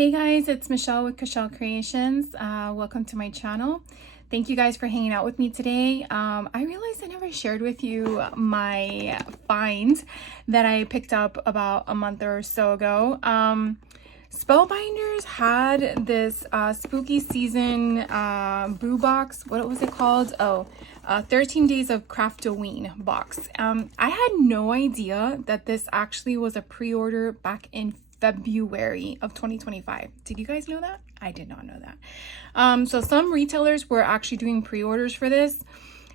Hey guys, it's Michelle with Michelle Creations. Welcome to my channel. Thank you guys for hanging out with me today. I realized I never shared with you my find that I picked up about a month or so ago. Spellbinders had this spooky season brew box. What was it called? 13 Days of Craftoween box. I had no idea that this actually was a pre-order back in February of 2025. Did you guys know that? I did not know that. So some retailers were actually doing pre-orders for this.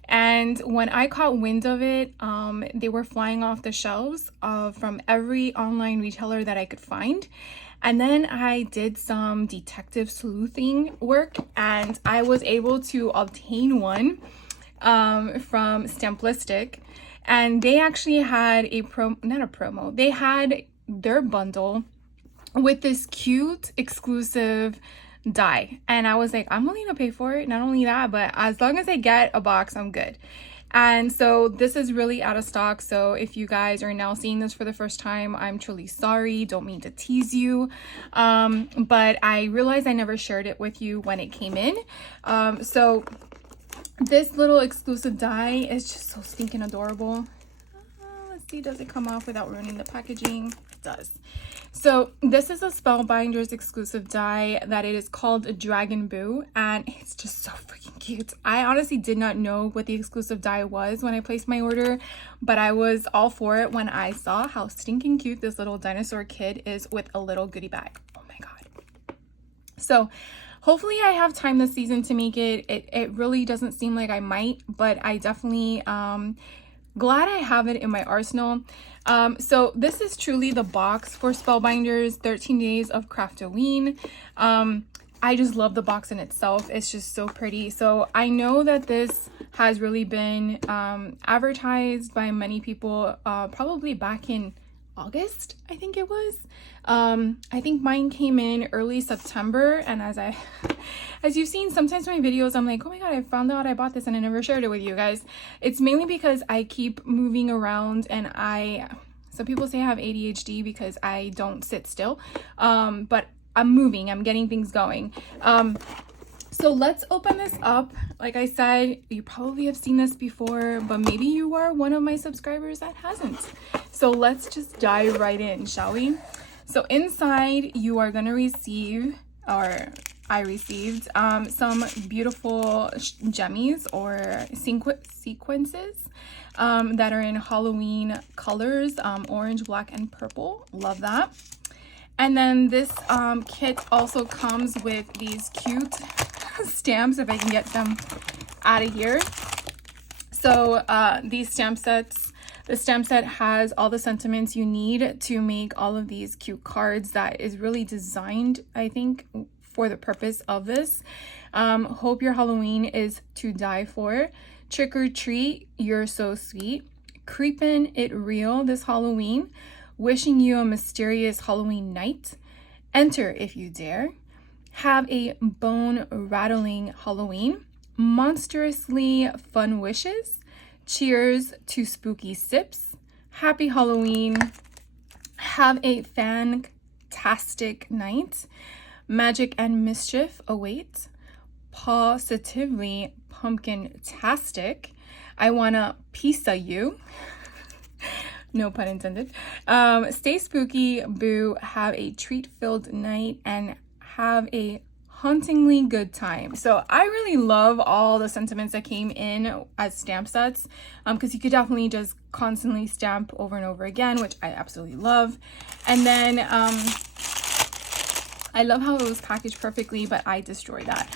And when I caught wind of it, they were flying off the shelves from every online retailer that I could find. And then I did some detective sleuthing work and I was able to obtain one from Spellbinders. And they actually had they had their bundle with this cute exclusive die, and I was like, I'm willing to pay for it. Not only that, but as long as I get a box, I'm good. And so this is really out of stock, so if you guys are now seeing this for the first time, I'm truly sorry. Don't mean to tease you, but I realized I never shared it with you when it came in. So this little exclusive die is just so stinking adorable. Let's see, does it come off without ruining the packaging? It does. So this is a Spellbinders exclusive die that it is called Dragon Boo, and it's just so freaking cute. I honestly did not know what the exclusive die was when I placed my order, but I was all for it when I saw how stinking cute this little dinosaur kid is with a little goodie bag. Oh my god. So hopefully I have time this season to make it. It really doesn't seem like I might, but I definitely glad I have it in my arsenal. So this is truly the box for Spellbinders 13 Days of Craftoween. I just love the box in itself. It's just so pretty. So I know that this has really been advertised by many people probably back in August, I think it was. I think mine came in early September, and as you've seen sometimes my videos, I'm like, oh my god, I found out I bought this and I never shared it with you guys. It's mainly because I keep moving around, and some people say I have ADHD because I don't sit still, but I'm moving, I'm getting things going. So let's open this up. Like I said, you probably have seen this before, but maybe you are one of my subscribers that hasn't. So let's just dive right in, shall we? So inside you are going to receive, or I received, some beautiful gemmies or sequences that are in Halloween colors, orange, black, and purple. Love that. And then this kit also comes with these cute stamps, if I can get them out of here. So these stamp sets, the stamp set has all the sentiments you need to make all of these cute cards that is really designed, I think, for the purpose of this. Hope your Halloween is to die for. Trick or treat, you're so sweet. Creepin' it real this Halloween. Wishing you a mysterious Halloween night. Enter if you dare. Have a bone-rattling Halloween. Monstrously fun wishes. Cheers to spooky sips. Happy Halloween. Have a fantastic night. Magic and mischief await. Positively pumpkin-tastic. I wanna pizza you. No pun intended. Stay spooky, boo. Have a treat-filled night and have a hauntingly good time. So I really love all the sentiments that came in as stamp sets, because you could definitely just constantly stamp over and over again, which I absolutely love. And then I love how it was packaged perfectly, but I destroyed that.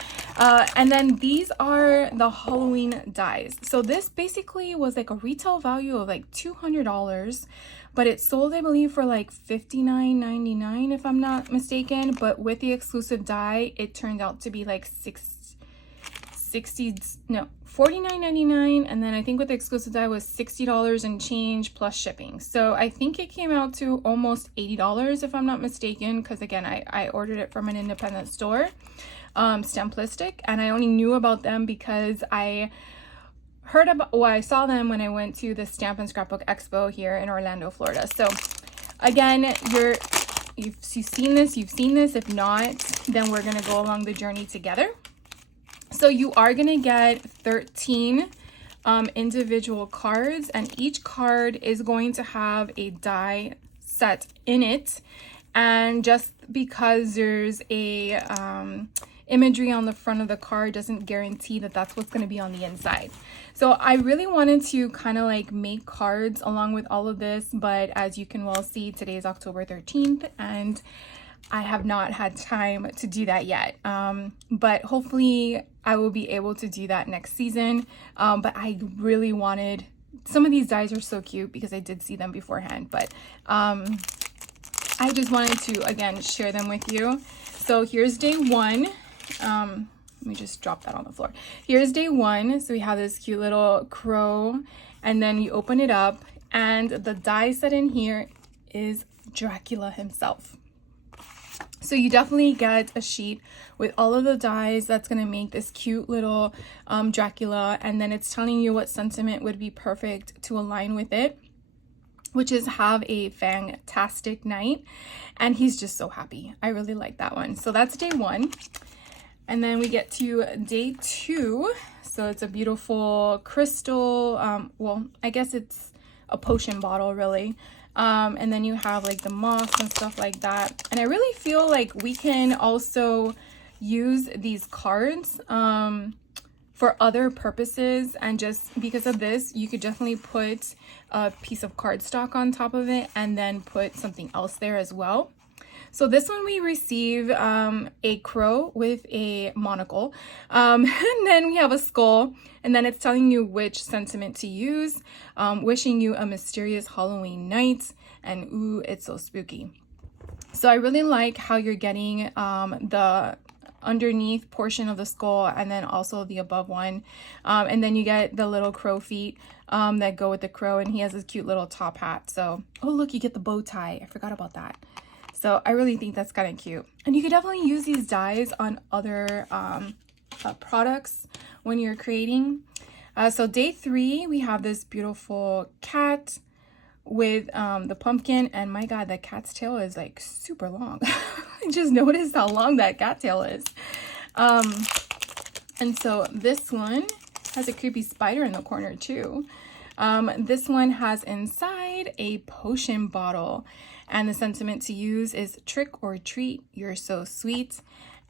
And then these are the Halloween dies. So this basically was like a retail value of like $200, but it sold, I believe, for like $59.99 if I'm not mistaken. But with the exclusive die, it turned out to be like $49.99, and then I think with the exclusive die was $60 and change plus shipping. So I think it came out to almost $80 if I'm not mistaken, because again, I ordered it from an independent store, Spellbinders, and I only knew about them because I saw them when I went to the Stamp and Scrapbook Expo here in Orlando, Florida. So again, you've seen this, you've seen this. If not, then we're gonna go along the journey together. So you are gonna get 13 individual cards, and each card is going to have a die set in it. And just because there's a imagery on the front of the card doesn't guarantee that that's what's going to be on the inside. So I really wanted to kind of like make cards along with all of this, but as you can well see, today is October 13th and I have not had time to do that yet. But hopefully I will be able to do that next season. But I really wanted, some of these dies are so cute because I did see them beforehand, but I just wanted to, again, share them with you. So here's day one. Let me just drop that on the floor. Here's day one. So we have this cute little crow, and then you open it up, and the die set in here is Dracula himself. So you definitely get a sheet with all of the dies that's going to make this cute little Dracula, and then it's telling you what sentiment would be perfect to align with it, which is have a fantastic night. And he's just so happy. I really like that one. So that's day one. And then we get to day two. So it's a beautiful crystal, well, I guess it's a potion bottle really. And then you have like the moss and stuff like that. And I really feel like we can also use these cards for other purposes, and just because of this, you could definitely put a piece of cardstock on top of it and then put something else there as well. So this one we receive a crow with a monocle, and then we have a skull, and then it's telling you which sentiment to use, wishing you a mysterious Halloween night, and ooh, it's so spooky. So I really like how you're getting the underneath portion of the skull and then also the above one, and then you get the little crow feet that go with the crow, and he has this cute little top hat. So oh look, you get the bow tie, I forgot about that. So I really think that's kind of cute, and you could definitely use these dies on other products when you're creating. So day three, we have this beautiful cat with the pumpkin, and my god, that cat's tail is like super long. I just noticed how long that cat tail is. And so this one has a creepy spider in the corner too. This one has inside a potion bottle, and the sentiment to use is trick or treat, you're so sweet.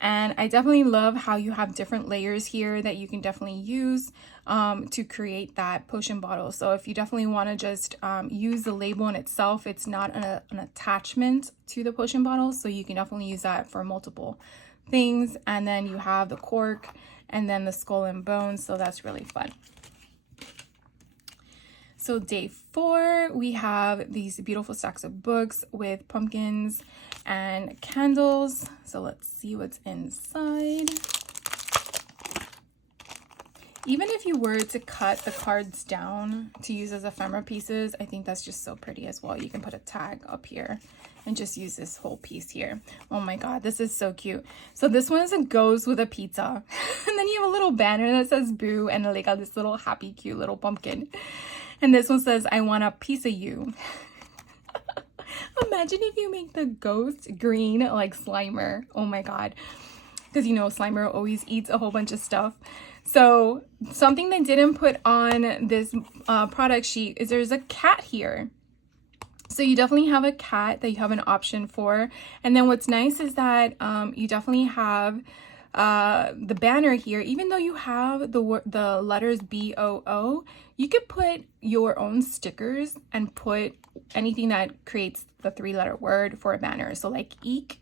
And I definitely love how you have different layers here that you can definitely use to create that potion bottle. So if you definitely want to just use the label in itself, it's not an attachment to the potion bottle, so you can definitely use that for multiple things. And then you have the cork and then the skull and bones, so that's really fun. So day four, we have these beautiful stacks of books with pumpkins and candles. So let's see what's inside. Even if you were to cut the cards down to use as ephemera pieces, I think that's just so pretty as well. You can put a tag up here and just use this whole piece here. Oh my god, this is so cute. So this one is a ghost with a pizza. And then you have a little banner that says boo, and like this little happy cute little pumpkin. And this one says, I want a piece of you. Imagine if you make the ghost green like Slimer. Oh my god. Because you know Slimer always eats a whole bunch of stuff. So something they didn't put on this product sheet is there's a cat here. So you definitely have a cat that you have an option for. And then what's nice is that you definitely have the banner here. Even though you have the letters BOO, you could put your own stickers and put anything that creates the 3-letter word for a banner. So like eek,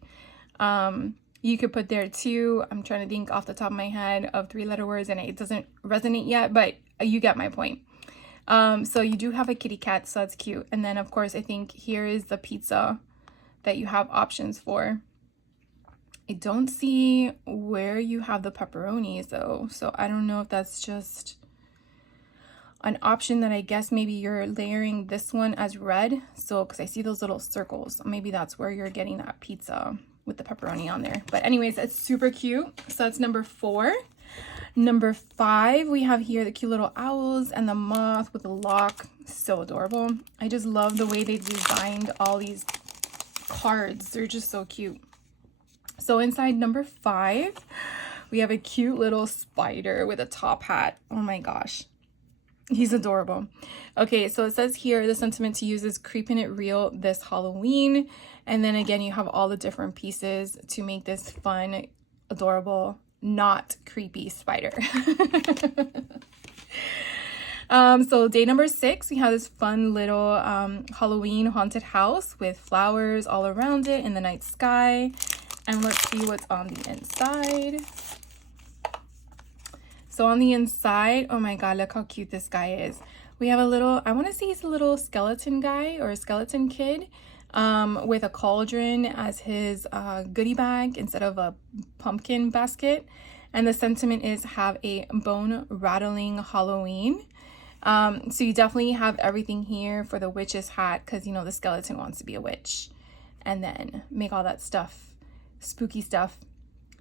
you could put there too. I'm trying to think off the top of my head of 3-letter words, and it doesn't resonate yet, but you get my point. So you do have a kitty cat, so that's cute. And then of course, I think here is the pizza that you have options for. I don't see where you have the pepperonis though, so I don't know if that's just an option that I guess maybe you're layering this one as red. So because I see those little circles, maybe that's where you're getting that pizza with the pepperoni on there. But anyways, it's super cute. So that's number 4. Number 5, we have here the cute little owls and the moth with the lock. So adorable. I just love the way they designed all these cards. They're just so cute. So inside number 5, we have a cute little spider with a top hat. Oh my gosh. He's adorable. Okay, so it says here the sentiment to use is creeping it real this Halloween. And then again, you have all the different pieces to make this fun, adorable, not creepy spider. So day number 6, we have this fun little Halloween haunted house with flowers all around it in the night sky. And let's see what's on the inside. So on the inside, oh my god, look how cute this guy is. We have a little, I want to say he's a little skeleton guy or a skeleton kid with a cauldron as his goodie bag instead of a pumpkin basket. And the sentiment is have a bone rattling Halloween. So you definitely have everything here for the witch's hat because, you know, the skeleton wants to be a witch. And then make all that stuff, spooky stuff.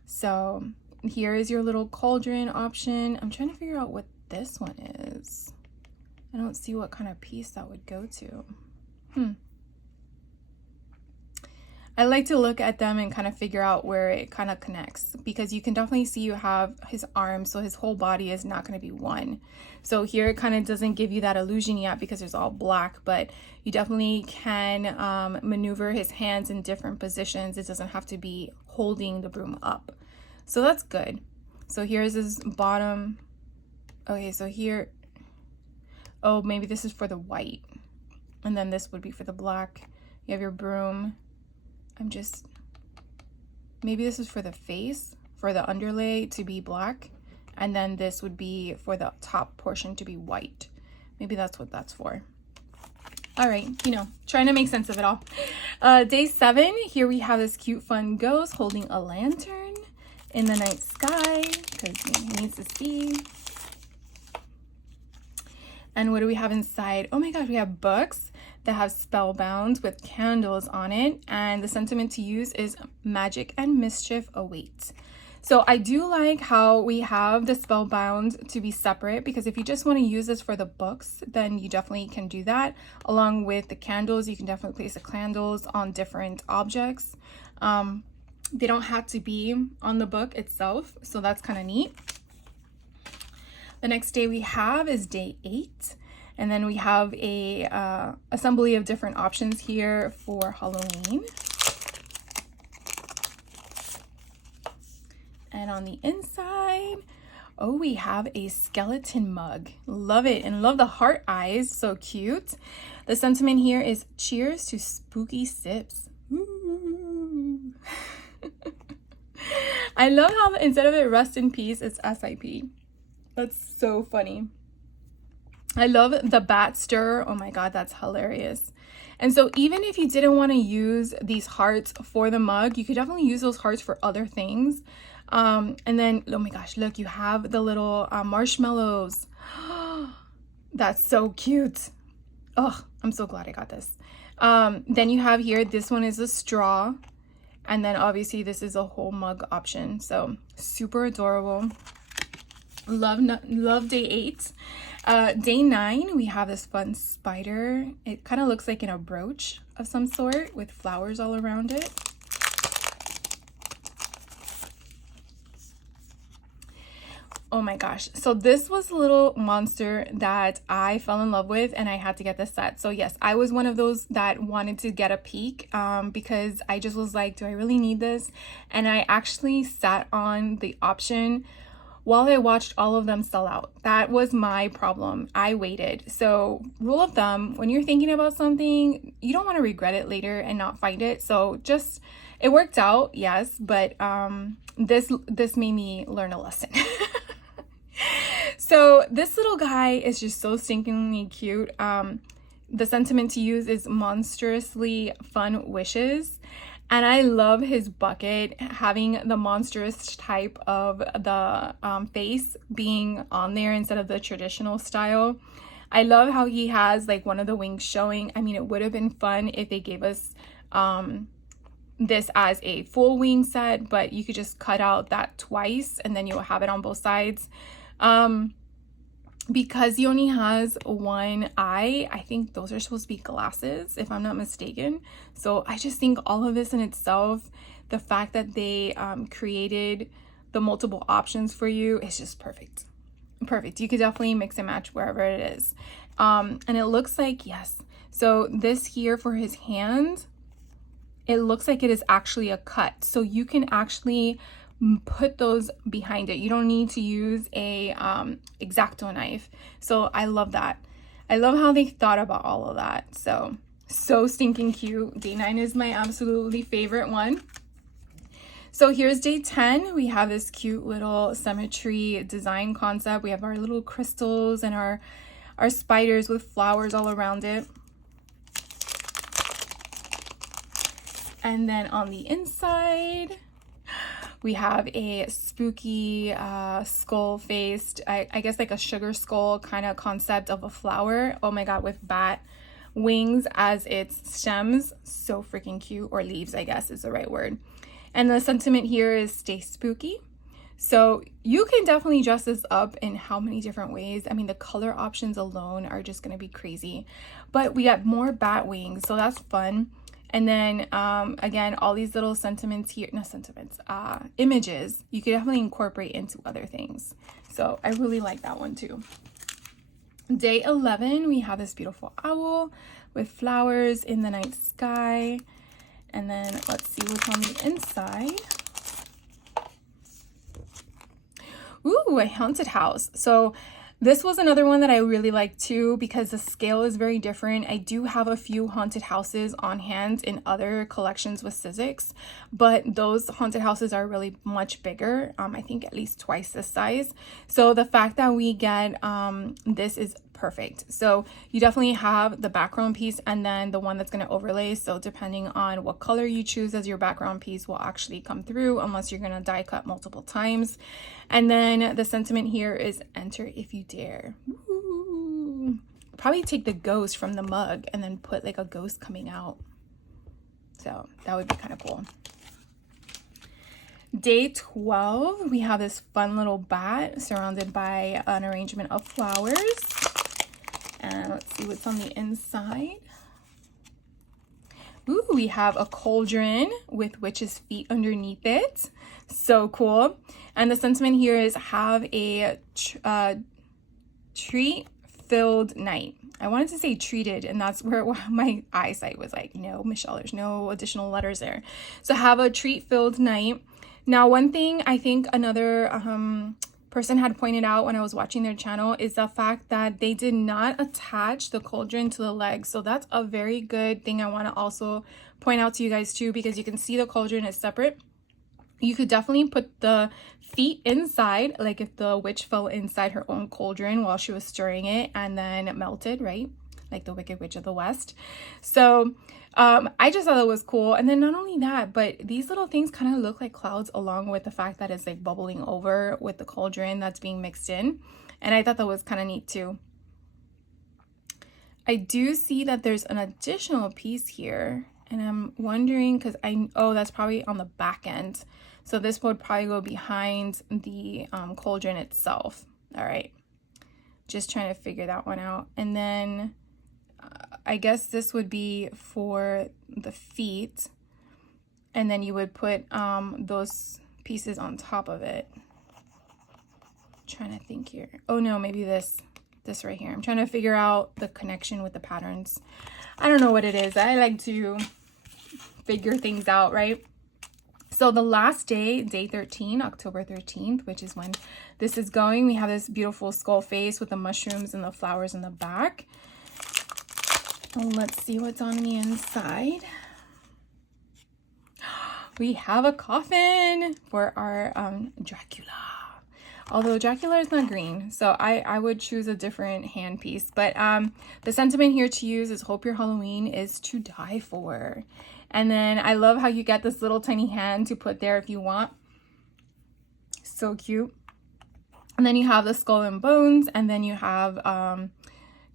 So here is your little cauldron option. I'm trying to figure out what this one is. I don't see what kind of piece that would go to. I like to look at them and kind of figure out where it kind of connects, because you can definitely see you have his arms, so his whole body is not going to be one. So here it kind of doesn't give you that illusion yet because it's all black, but you definitely can maneuver his hands in different positions. It doesn't have to be holding the broom up. So that's good. So here's his bottom. Okay, so here, oh, maybe this is for the white. And then this would be for the black. You have your broom. Maybe this is for the face, for the underlay to be black. And then this would be for the top portion to be white. Maybe that's what that's for. All right, you know, trying to make sense of it all. Day 7, here we have this cute fun ghost holding a lantern in the night sky because he needs to see. And what do we have inside? Oh my gosh, we have books that have spellbound with candles on it. And the sentiment to use is magic and mischief awaits. So I do like how we have the spellbound to be separate, because if you just want to use this for the books, then you definitely can do that. Along with the candles, you can definitely place the candles on different objects. They don't have to be on the book itself, so that's kind of neat. The next day we have is day 8, and then we have a assembly of different options here for Halloween. And on the inside, oh, we have a skeleton mug. Love it, and love the heart eyes, so cute. The sentiment here is cheers to spooky sips. Ooh. I love how instead of it rest in peace, it's SIP. That's so funny. I love the bat stir. Oh my god, that's hilarious. And so even if you didn't want to use these hearts for the mug, you could definitely use those hearts for other things. And then, oh my gosh, look, you have the little marshmallows. That's so cute. Oh, I'm so glad I got this. Then you have here, this one is a straw. And then obviously this is a whole mug option. So super adorable. Love day 8. Day 9, we have this fun spider. It kind of looks like in a brooch of some sort with flowers all around it. Oh my gosh. So this was a little monster that I fell in love with, and I had to get this set. So yes, I was one of those that wanted to get a peek because I just was like, do I really need this? And I actually sat on the option while I watched all of them sell out. That was my problem. I waited. So rule of thumb, when you're thinking about something, you don't want to regret it later and not find it. So just, it worked out, yes, but this made me learn a lesson. So this little guy is just so stinkingly cute. The sentiment to use is monstrously fun wishes. And I love his bucket having the monstrous type of the face being on there instead of the traditional style. I love how he has like one of the wings showing. I mean, it would have been fun if they gave us this as a full wing set, but you could just cut out that twice and then you'll have it on both sides. because he only has one eye, I think those are supposed to be glasses, if I'm not mistaken. So I just think all of this in itself, the fact that they created the multiple options for you is just perfect. Perfect. You could definitely mix and match wherever it is. And it looks like, yes. So this here for his hand, it looks like it is actually a cut. So you can actually put those behind it. You don't need to use a X-Acto knife. So I love that. I love how they thought about all of that. So stinking cute. Day 9 is my absolutely favorite one. So here's day 10. We have this cute little symmetry design concept. We have our little crystals and our spiders with flowers all around it. And then on the inside, we have a spooky skull-faced, I guess like a sugar skull kind of concept of a flower. Oh my God, with bat wings as its stems. So freaking cute, or leaves, I guess is the right word. And the sentiment here is stay spooky. So you can definitely dress this up in how many different ways. I mean, the color options alone are just going to be crazy. But we got more bat wings, so that's fun. And then again, all these little sentiments here, not sentiments, images, you could definitely incorporate into other things. So I really like that one too. Day 11, we have this beautiful owl with flowers in the night sky. And then let's see what's on the inside. Ooh, a haunted house. So this was another one that I really like too, because the scale is very different. I do have a few haunted houses on hand in other collections with Sizzix, but those haunted houses are really much bigger. I think at least twice this size. So the fact that we get this is perfect. So you definitely have the background piece and then the one that's going to overlay. So depending on what color you choose as your background piece will actually come through, unless you're going to die cut multiple times. And then the sentiment here is enter if you dare. Ooh. Probably take the ghost from the mug and then put like a ghost coming out. So that would be kind of cool. Day 12, we have this fun little bat surrounded by an arrangement of flowers. And let's see what's on the inside. Ooh, we have a cauldron with witch's feet underneath it. So cool. And the sentiment here is have a treat-filled night. I wanted to say treated, and that's where my eyesight was like, no, Michelle, there's no additional letters there. So have a treat-filled night. Now, one thing I think another person had pointed out when I was watching their channel is the fact that they did not attach the cauldron to the legs. So that's a very good thing I want to also point out to you guys too, because you can see the cauldron is separate. You could definitely put the feet inside, like if the witch fell inside her own cauldron while she was stirring it and then it melted, right? Like the Wicked Witch of the West. So I just thought that was cool. And then not only that, but these little things kind of look like clouds, along with the fact that it's like bubbling over with the cauldron that's being mixed in. And I thought that was kind of neat too. I do see that there's an additional piece here, and I'm wondering because oh, that's probably on the back end. So this would probably go behind the cauldron itself. All right, just trying to figure that one out. And then I guess this would be for the feet, and then you would put those pieces on top of it. Trying to think here. Oh no, maybe this right here. I'm trying to figure out the connection with the patterns. I don't know what it is. I like to figure things out, right? So the last day, day 13, October 13th, which is when this is going, we have this beautiful skull face with the mushrooms and the flowers in the back. Let's see what's on the inside. We have a coffin for our Dracula. Although Dracula is not green, so I would choose a different hand piece. But the sentiment here to use is hope your Halloween is to die for. And then I love how you get this little tiny hand to put there if you want. So cute. And then you have the skull and bones, and then you have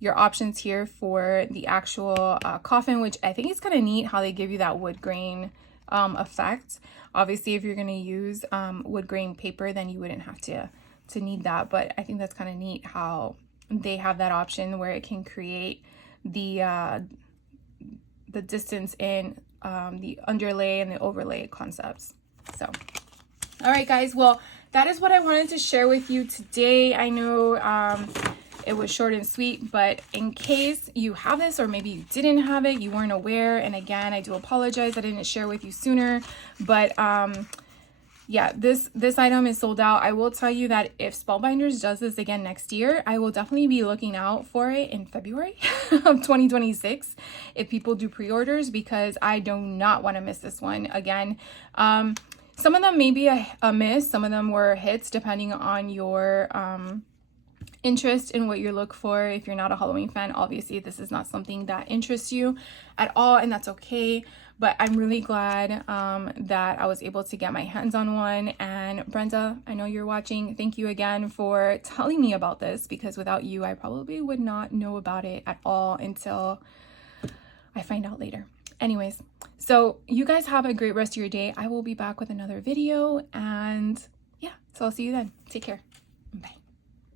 your options here for the actual coffin, which I think is kind of neat how they give you that wood grain effect. Obviously, if you're going to use wood grain paper, then you wouldn't have to need that, but I think that's kind of neat how they have that option where it can create the distance in the underlay and the overlay concepts. So, all right, guys. Well, that is what I wanted to share with you today. I know it was short and sweet, but in case you have this, or maybe you didn't have it, you weren't aware, and again, I do apologize I didn't share with you sooner, but yeah, this item is sold out. I will tell you that if Spellbinders does this again next year, I will definitely be looking out for it in February of 2026 if people do pre-orders, because I do not want to miss this one again. Some of them may be a miss, some of them were hits, depending on your interest in what you look for. If you're not a Halloween fan, obviously this is not something that interests you at all, and that's okay. But I'm really glad that I was able to get my hands on one. And Brenda, I know you're watching. Thank you again for telling me about this, because without you, I probably would not know about it at all until I find out later. Anyways, so you guys have a great rest of your day. I will be back with another video, and yeah, so I'll see you then. Take care.